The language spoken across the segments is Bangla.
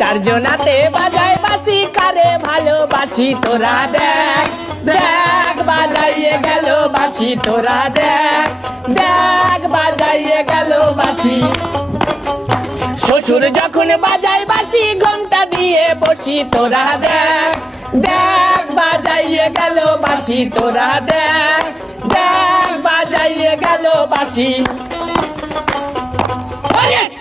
চারজনাতে বাজায় বাসি কারে ভালোবাসি তোরা দেখ দেখ বাজাইয়ে গেল বাসি তোরা দেখ দেখ বাজাইয়ে গেল বাসি শ্বশুর যখন বাজায় বাসি ঘন্টা দিয়ে বসি তোরা দেখ দেখ বাজাইয়ে গেল বাসি তোরা দেখ দেখ বাজাইয়ে গেল বাসি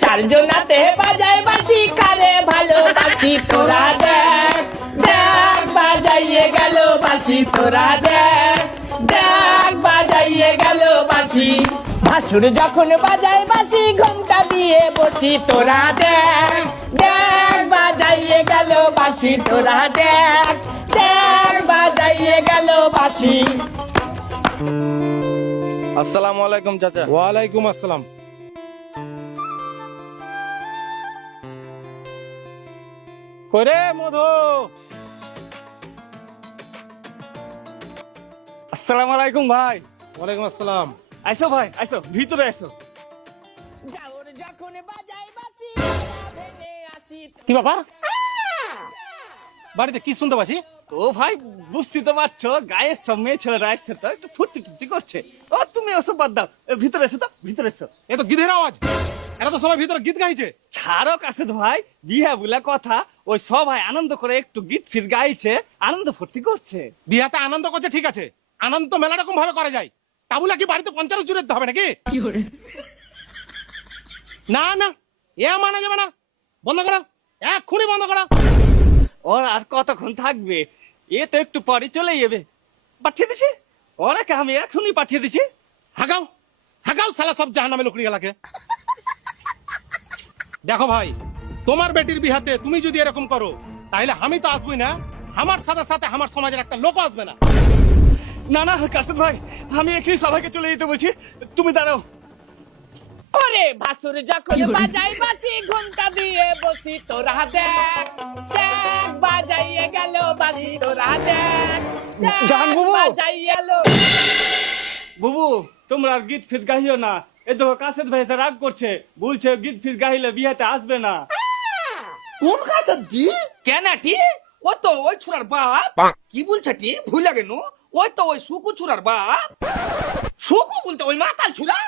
চারজনাতে বাজায় বাসি কারে ভালোবাসি তোরা দেখ দেখ বাজাইয়ে গেল বাসি তোরা দেখ দেখ বাজাইয়ে গেল বাসি ভাসুর যখন বাজায় বাসি ঘন্টা দিয়ে বসি তোরা দেখ দেখ বাজাইয়ে গেল বাসি তোরা দেখ দেখ বাজাইয়ে গেল বাসি। আসসালামু আলাইকুম চাচা। ওয়ালাইকুম আসসালাম। করে মধু, আসসালামু আলাইকুম ভাই। ওয়ালাইকুম আসসালাম। আইসো ভাই, আইসো ভিতরে আইসো। গাওর যখন বাজায় বাসি ভেঙে আসি। কি ব্যাপার? বাড়িতে কি শুনতে পাচ্ছি? ও ভাই বুঝতে তো পারছো, গায়ের সব মেয়ে ছেলেরা আসছে তো একটু ফুর্তি টুর্তি করছে। ও তুমি ওসব বাদ দাও, ভিতরে এসো তো, ভিতরে এসো। এ তো গীতের আওয়াজ, এরা তো সবাই ভিতরে গীত গাইছে। ছাড়ো কাছে ভাই, বিহা বলে কথা, ওই সবাই আনন্দ করে একটু গীত ফিত গাইছে, আনন্দ ফুর্তি করছে। বিহাতে আনন্দ করছে ঠিক আছে, আনন্দ তো মেলা রকম ভাবে করা যায়, তা বলে কি বাড়িতে পঞ্চাশ জুড়ে দিতে হবে নাকি? না না, এ মানা যাবে না, বন্ধ করো, এক্ষুনি বন্ধ করো। ওর আর কতক্ষণ থাকবে? এ তো একটু পরে চলে যাবে। পাঠিয়ে দিছি ওরাকে, আমি এখনই পাঠিয়ে দিছি। হাগাও হাগাও সালা সব জাহান্নামে লুকড়ি গেলাকে। দেখো ভাই, তোমার বেটির বিহাতে তুমি যদি এরকম করো তাহলে আমি তো আসবই না, আমার সাথে সাথে আমার সমাজের একটা লোক আসবে না। না না কাসিম ভাই, আমি এখনই সবাইকে চলে যেতে বলছি, তুমি দাঁড়াও। ওরে ভাসুর যখন বাজায় বাসি ঘন্টা দিয়ে বসি তোরা দেখ দেখ বাজাইয়ে গেল বাসি তোরা দেখ জাহান বাবু। বাজাইয়ে গেল। বুবু তোমরা আর গীত ফিত গাইও না, এ দেখো কাসেদ ভাই এসে রাগ করছে, বলছে গীত ফিত গাইলে বিয়েতে আসবে না। কোন কাছে দি কেন টি? ও তো ওই ছুরার বাপ। কি বলছে টি? ভুলে গেল, ওই তো ওই সুকু ছুরার বাপ। সুকু বলতে ওই মাতাল ছুরা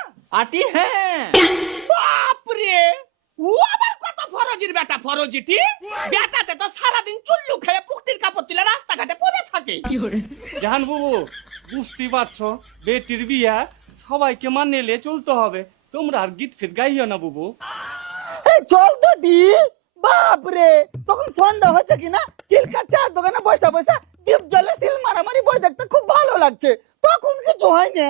আটি। হ্যাঁ বাপ রে, ও আবার কত ফরজির বেটা ফরজিটি। বেটাতে তো সারাদিন চুল্লু খেয়ে পুকটির কাপড় তুলে রাস্তাঘাটে পড়ে থাকে। জাহান বাবু বুঝতে পারছো, বেটির বিয়া সবাইকে মানিয়ে চলতে হবে, তোমরা আর গীত ফিত গাইও না বুবু। চল তো দি। বাপ রে, তখন সন্ধ্যা হচ্ছে কিনা চিলকা চার দোকানে বসা বসা ডিপ জলে সিল মারামারি বই দেখতে খুব ভালো লাগছে, তখন কিছু হয় না।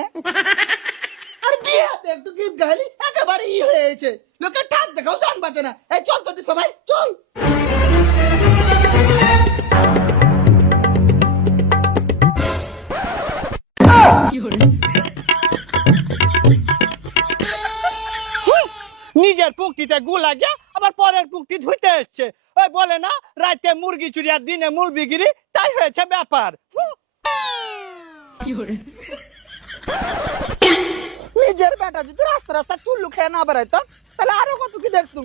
আর বিয়েতে একটু গীত গাইলি একেবারে ই হয়ে গেছে, লোকে ঠাক দেখাও জান বাঁচে না। এই চল তো দি সবাই চল। নিজের পুকটিতে গু লাগে আবার পরের পুকটি ধুইতে এসছে। ওই বলে না রাতে মুরগি চুরি আর দিনে মুরগি গিরি, তাই হয়েছে ব্যাপার। নিজের বেটা যদি রাস্তা রাস্তা চুল্লু খেয়ে না বেড়াইতো তাহলে আরো কত কি দেখতুম।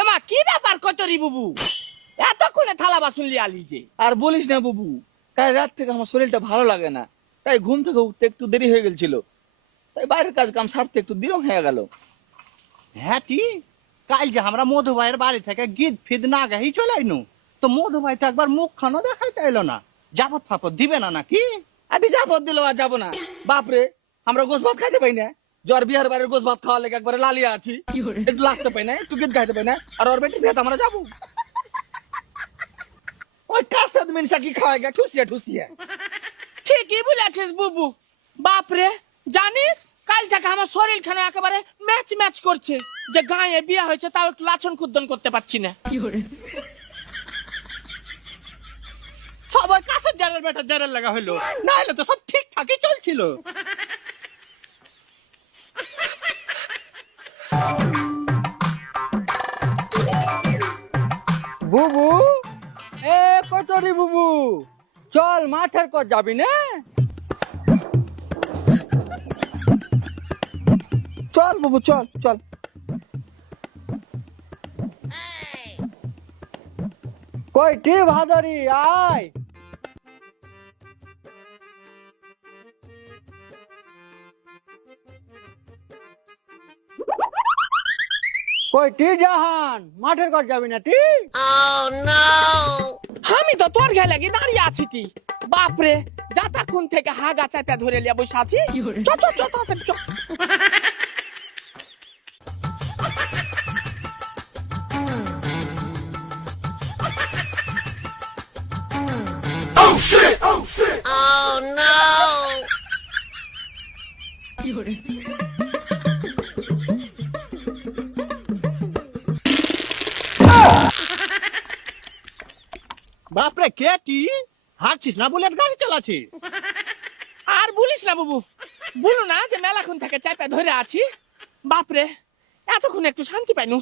এমা কি ব্যাপার কতরি বুবু, এতক্ষণে থালা বাসন লিয়ে আলি যে? আর বলিস না বাবু, কাল রাত থেকে আমার শরীরটা ভালো লাগে না, তাই ঘুম থেকে উঠতে একটু দেরি হয়ে গেছিল, তাই বাইরের কাজ কাম সারতে একটু দিরম হয়ে গেল। হ্যাঁ টি, কাল যে আমরা মধু ভাইয়ের বাড়ি থেকে গীত ফিত না গাই চলে আইনু, তো মধু ভাই তো একবার মুখ খানো দেখাইতে এলো না, যাবত ফাপত দিবে না নাকি? আদি যাবত দিল আর যাবো না। বাপরে, আমরা গোস ভাত খাইতে পাই না, জ্বর বিহার বাড়ির গোস ভাত খাওয়া লেগে একবারে লালিয়া আছি, একটু লাসতে পাই না, একটু গীত গাইতে পাই না, আর ওর বেটি বিয়েতে আমরা যাবো। ওই কাসাদ মিনসা কি খাওয়া গা ঠুসিয়া ঠুসিয়া। ঠিকই বলেছিস বুবু। বাপরে, জানিস কাল থেকে আমার শরীর খানে একেবারে ম্যাচ ম্যাচ করছে, যে গায়ে বিয়ে হয়েছে তাও একটু লাছন কুদ্দন করতে পারছি না। সবাই কাছের জারের বেটা জারের লাগা হলো, না হলে তো সব ঠিকঠাকই চলছিল। বুবু, এ কতরি বুবু, চল মাঠের কর যাবি না? চল বাবু চল চল। কইটি ভাদরি আয়। কইটি জাহান, মাঠের কর যাবি না টি? আমি তো তোর ঘে লাগি দাঁড়িয়ে আছি টি। বাপরে, যতক্ষণ থেকে হাগা চাপা ধরে লিয়া বসে আছি। চ চ চ তাড়াতাড়ি চ। বাপরে কেটি হাঁকছিস না, বুলেট গাড়ি চালাচ্ছিস? আর বলিস না বাবু, বলো না যে মেলাক্ষণ থেকে চাপা ধরে আছি। বাপরে, এতক্ষণ একটু শান্তি পাইনু।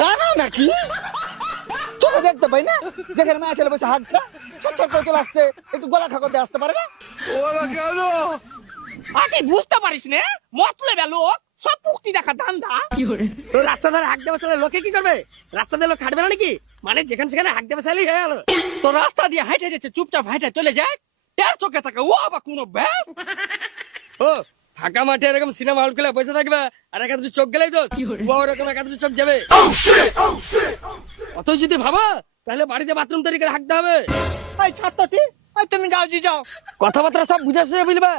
কানা নাকি? তোকে দেখতে পাই না যেখানে মেয়ে ছেলে বসে হাঁটছে, ছট ছট করে চলে আসছে, একটু গলা খাকতে আসতে পারে না? আগে বুঝতে পারিস না, মতলবে লোক সব মুক্তি দেখা ধান্দা। তো রাস্তা ধারে হাঁক দেবে চাইলে লোকে কি করবে? রাস্তা দিয়ে লোক হাঁটবে না নাকি? মানে যেখানে সেখানে হাঁক দেবে চাইলেই হয়ে গেল। তো রাস্তা দিয়ে হাঁটে যাচ্ছে, চুপচাপ হাঁটে চলে যায়, তার চোখে থাকা ও আবার কোনো ব্যাস। ও ফাঁকা মাঠে এরকম সিনেমা হল খুলে বসে থাকবে আর একা দুটো চোখ গেলেই দোষ, ও ওরকম একা দুটো চোখ যাবে। অত যদি ভাবো তাহলে বাড়িতে বাথরুম তৈরি করে হাঁকতে হবে। এই ছাত্রটি, এই তুমি যাও জি যাও। কথাবার্তা সব বুঝে শুনে বলবে।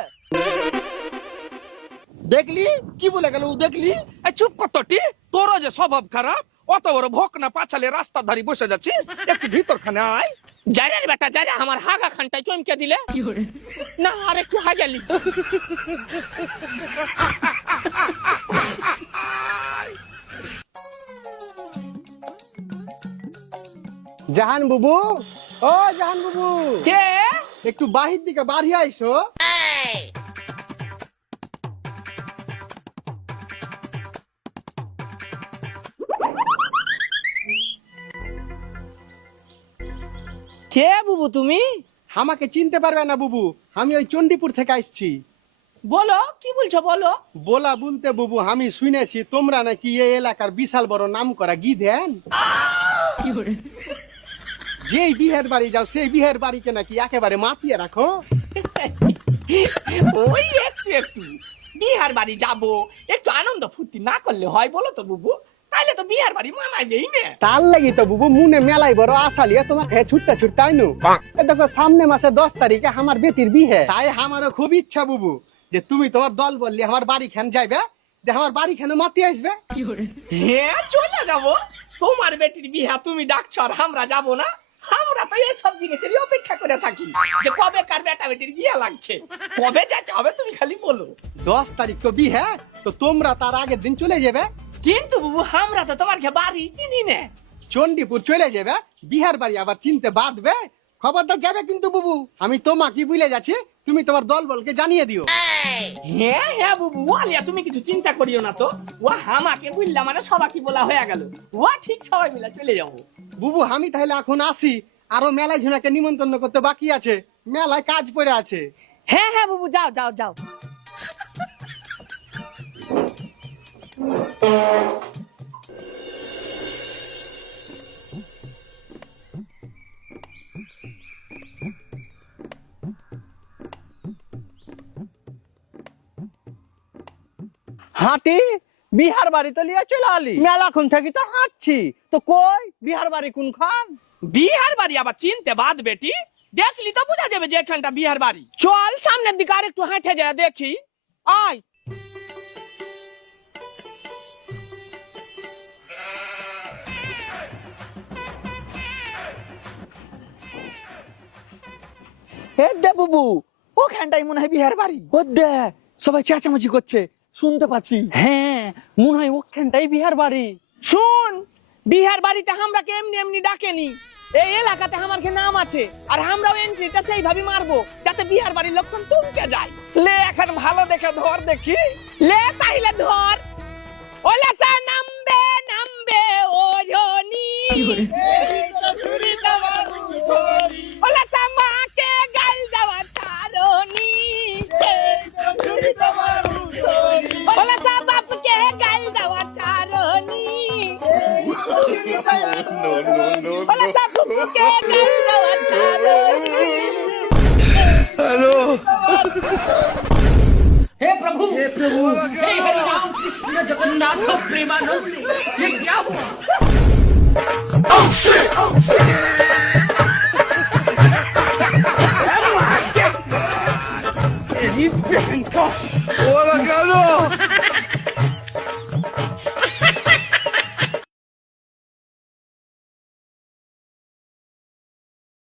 দেখলি কি বলে গেল ও? দেখলি? এই চুপ কর তো টি, তোর যে স্বভাব খারাপ, অত বড় ভোকনা পাছালে রাস্তার ধারে বসে যাচ্ছিস, একটু ভিতর খানে আয়। যারে রে বেটা যারে, আমার হাগা খানটায় চমকে দিলে না, আর একটু হাগালি। জাহান বুবু, ও জাহান বুবু, কে? একটু বাহির দিকে বাড়ি আইসো। কে বুবু তুমি? আমাকে চিনতে পারবে না বুবু, আমি ওই চণ্ডীপুর থেকে আসছি। বলো, কি বলছো বলো। বলা বলতে বুবু, আমি শুনেছি তোমরা নাকি এই এলাকার বিশাল বড় নাম করা গিধেন। যেই বিহের বাড়ি যাও সেই বিহের বাড়িকে নাকি একেবারে মাতিয়ে রাখো। ওই একটু একটু বিহার বাড়ি যাব, একটু আনন্দ ফুর্তি না করলে হয় বলো তো বুবু? তাইলে তো বিহার বাড়ি মানাইবেই না। তার লাগি তো বুবু মনে মেলাই বড় আশা লিয়ে তোমাকে ছুটতে ছুটতে আইনু। দেখো সামনে মাসে 10 তারিখে আমার বেটির বিয়ে, তাই আমারও খুব ইচ্ছা বুবু যে তুমি তোমার দল বললি আমার বাড়ি খান যাইবে, যে আমার বাড়ি খানে মাতি আসবে। হ্যাঁ চলে যাব, তোমার বেটির বিহা তুমি ডাকছো আর আমরা যাব না? আমরা তো এই সব জিনিসেরই অপেক্ষা করে থাকি যে কবে কার বেটা বেটির বিয়ে লাগছে, কবে যেতে হবে তুমি খালি বলো। 10 তারিখ তো বিয়ে, তো তোমরা তার আগের দিন চলে যাবে। কিন্তু বুবু আমরা তো তোমার বাড়ি চিনি না। চণ্ডীপুর চলে যাবে, বিহার বাড়ি আবার চিনতে বাঁধবে। খবরদার যাবে কিন্তু বুবু, আমি তোমাকে ভুলে যাচ্ছি, তুমি তোমার দল বলকে জানিয়ে দিও। হ্যাঁ হ্যাঁ বুবু, আলিয়া তুমি কিছু চিন্তা করিও না তো, ও আমাকে বললাম মানে সবাইকে বলা হয়ে গেল, ও ঠিক সবাই মিলে চলে যাবো। বুবু আমি তাহলে এখন আসি, আরো মেলায় ঝুনাকে নিমন্ত্রণ করতে বাকি আছে, মেলায় কাজ পড়ে আছে। হ্যাঁ হ্যাঁ বুবু, যাও যাও যাও। হাঁটি বিহার বাড়ি তো লিয়ে চলে আলি, মেলাখন থাকি তো হাঁটছি, তো কই বিহার বাড়ি কোনখান? বিহার বাড়ি আবার চিনতে বাদ বেটি, দেখলি তো বুঝা যাবে যে এখানটা বিহার বাড়ি। চল সামনের দিকে আর একটু হাঁটে যায় দেখি, আয়। হে দে বুবু, ওখানটাই মনে হয় বিহার বাড়ি। ও দে, সবাই চেঁচামেচি করছে, শুনতে পাচ্ছি। হ্যাঁ মনে হয় ওখানটাই বিহার বাড়ি। শুন, বিহার বাড়িতে আমরা এমনি এমনি ডাকেনি, এই এলাকাতে আমার নাম আছে, আর আমরাও এন্ট্রিটা সেইভাবে মারবো যাতে বিহার বাড়ির লোকজন চমকে যায়। লে এখন ভালো দেখে ধর দেখি। লে তাইলে ধর। ওলা সা নামবে ওলা সামাকে গাল দেওয়া ছাড়নি ওলা সা বাপকে গাল দেওয়া ছাড়নি ওলা সা বাপকে গাল দেওয়া ছাড়নি हे प्रभु हे हरि राम कृष्ण जगन्नाथ प्रेमानंद